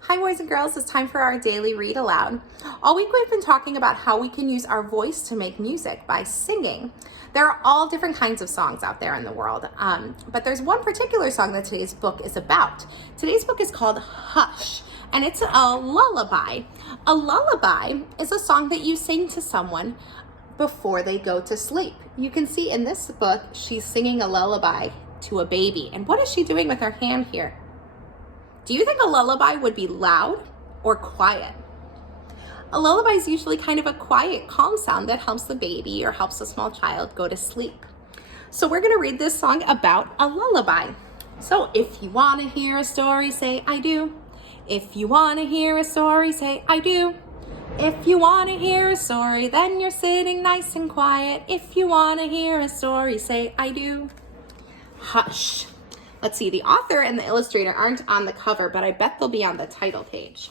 Hi boys and girls, it's time for our daily read aloud. All week we've been talking about how we can use our voice to make music by singing. There are all different kinds of songs out there in the world, but there's one particular song that today's book is about. Today's book is called Hush, and it's a lullaby. A lullaby is a song that you sing to someone before they go to sleep. You can see in this book, she's singing a lullaby to a baby. And what is she doing with her hand here? Do you think a lullaby would be loud or quiet? A lullaby is usually kind of a quiet, calm sound that helps the baby or helps a small child go to sleep. So we're gonna read this song about a lullaby. So if you wanna hear a story, say I do. If you wanna hear a story, say I do. If you wanna hear a story, then you're sitting nice and quiet. If you wanna hear a story, say I do. Hush. Let's see, the author and the illustrator aren't on the cover, but I bet they'll be on the title page.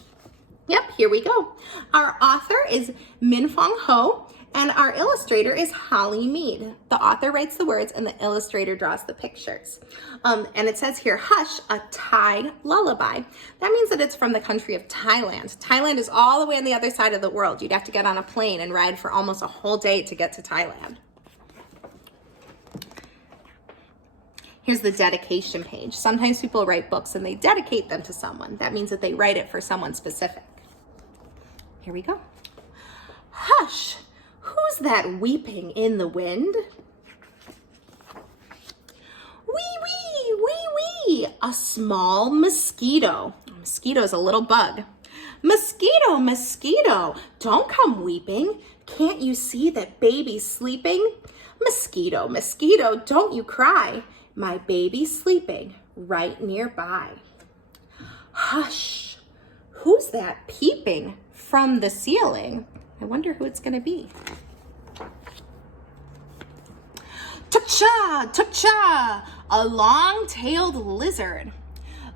Yep, here we go. Our author is Min Fong Ho, and our illustrator is Holly Mead. The author writes the words and the illustrator draws the pictures. And it says here, Hush, a Thai lullaby. That means that it's from the country of Thailand. Thailand is all the way on the other side of the world. You'd have to get on a plane and ride for almost a whole day to get to Thailand. Here's the dedication page. Sometimes people write books and they dedicate them to someone. That means that they write it for someone specific. Here we go. Hush, who's that weeping in the wind? Wee, wee, wee, wee, a small mosquito. A mosquito is a little bug. Mosquito, mosquito, don't come weeping. Can't you see that baby's sleeping? Mosquito, mosquito, don't you cry. My baby's sleeping right nearby. Hush, who's that peeping from the ceiling? I wonder who it's gonna be. Tuk-cha, tuk-cha, a long-tailed lizard.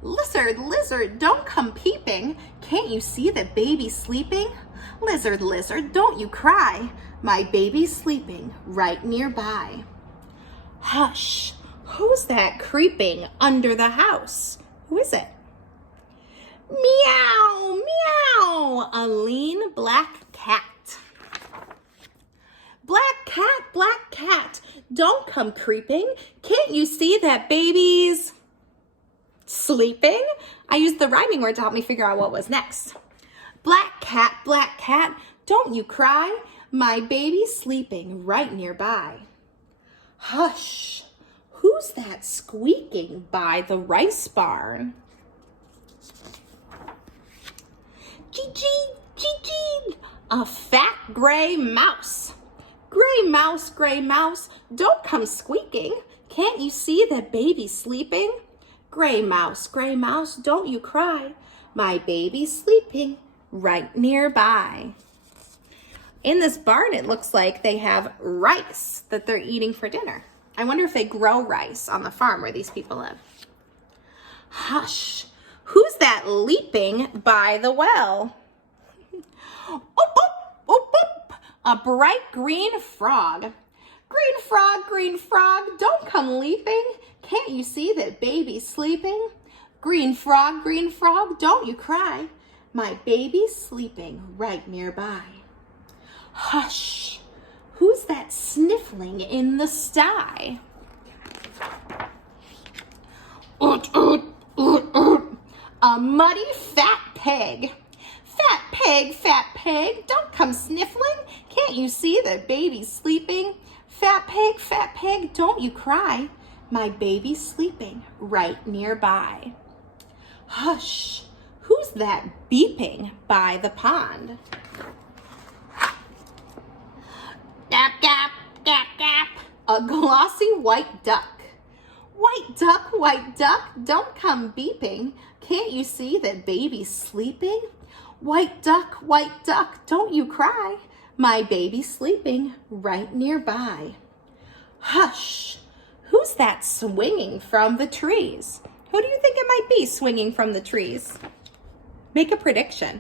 Lizard, lizard, don't come peeping. Can't you see that baby's sleeping? Lizard, lizard, don't you cry. My baby's sleeping right nearby. Hush. Who's that creeping under the house? Who is it? Meow, meow, a lean black cat. Black cat, don't come creeping. Can't you see that baby's sleeping? I used the rhyming word to help me figure out what was next. Black cat, don't you cry. My baby's sleeping right nearby. Hush. Who's that squeaking by the rice barn? Gee, a fat gray mouse. Gray mouse, don't come squeaking. Can't you see that baby's sleeping? Gray mouse, don't you cry. My baby's sleeping right nearby. In this barn, it looks like they have rice that they're eating for dinner. I wonder if they grow rice on the farm where these people live. Hush, who's that leaping by the well? Oop, oop, oop, oop, a bright green frog. Green frog, don't come leaping. Can't you see that baby's sleeping? Green frog, don't you cry. My baby's sleeping right nearby. Hush. Who's that sniffling in the sty? Oot, oot, oot, oot. A muddy fat pig. Fat pig, don't come sniffling. Can't you see that baby's sleeping? Fat pig, don't you cry. My baby's sleeping right nearby. Hush, who's that beeping by the pond? Gap, gap, gap, gap, a glossy white duck. White duck, don't come beeping. Can't you see that baby's sleeping? White duck, don't you cry. My baby's sleeping right nearby. Hush, who's that swinging from the trees? Who do you think it might be swinging from the trees? Make a prediction.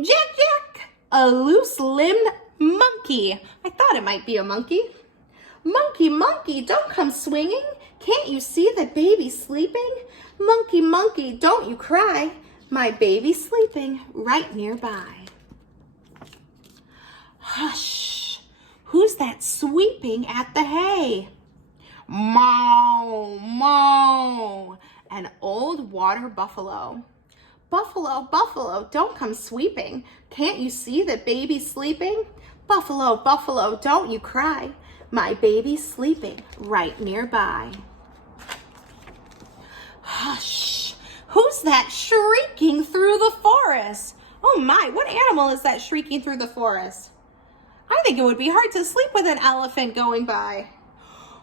Jack, a loose-limbed monkey. I thought it might be a monkey. Monkey, don't come swinging. Can't you see that baby's sleeping? Monkey, monkey, don't you cry. My baby's sleeping right nearby. Hush, who's that sweeping at the hay? Moo, moo, an old water buffalo. Buffalo, buffalo, don't come sweeping. Can't you see that baby's sleeping? Buffalo, buffalo, don't you cry. My baby's sleeping right nearby. Hush, who's that shrieking through the forest? Oh my, what animal is that shrieking through the forest? I think it would be hard to sleep with an elephant going by.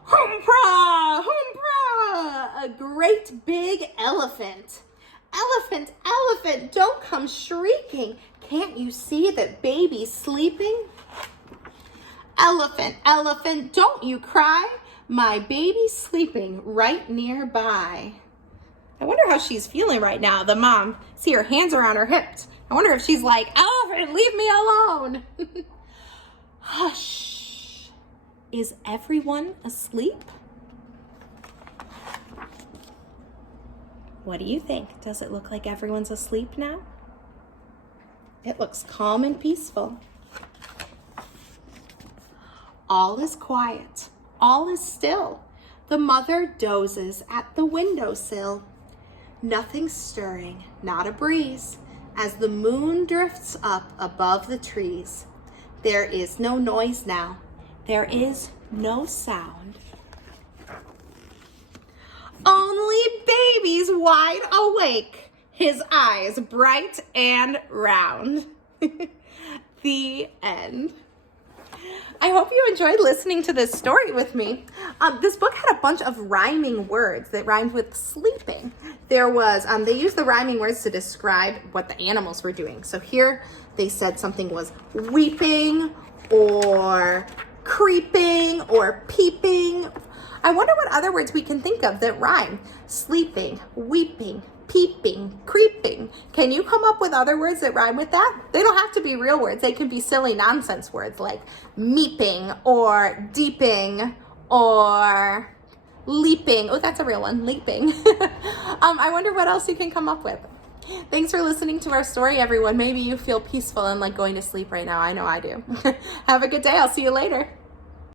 Humpra, humpra, a great big elephant. Elephant, elephant, don't come shrieking. Can't you see that baby's sleeping? Elephant, elephant, don't you cry. My baby's sleeping right nearby. I wonder how she's feeling right now, the mom. See, her hands are on her hips. I wonder if she's like, elephant, leave me alone. Hush. Is everyone asleep? What do you think? Does it look like everyone's asleep now? It looks calm and peaceful. All is quiet. All is still. The mother dozes at the windowsill. Nothing stirring, not a breeze, as the moon drifts up above the trees. There is no noise now. There is no sound. Only baby's wide awake, his eyes bright and round. The end. I hope you enjoyed listening to this story with me. This book had a bunch of rhyming words that rhymed with sleeping. There was, they used the rhyming words to describe what the animals were doing. So here they said something was weeping or creeping or peeping. I wonder what other words we can think of that rhyme. Sleeping, weeping, peeping, creeping. Can you come up with other words that rhyme with that? They don't have to be real words. They can be silly nonsense words like meeping or deeping or leaping. Oh, that's a real one, leaping. I wonder what else you can come up with. Thanks for listening to our story, everyone. Maybe you feel peaceful and like going to sleep right now. I know I do. Have a good day. I'll see you later.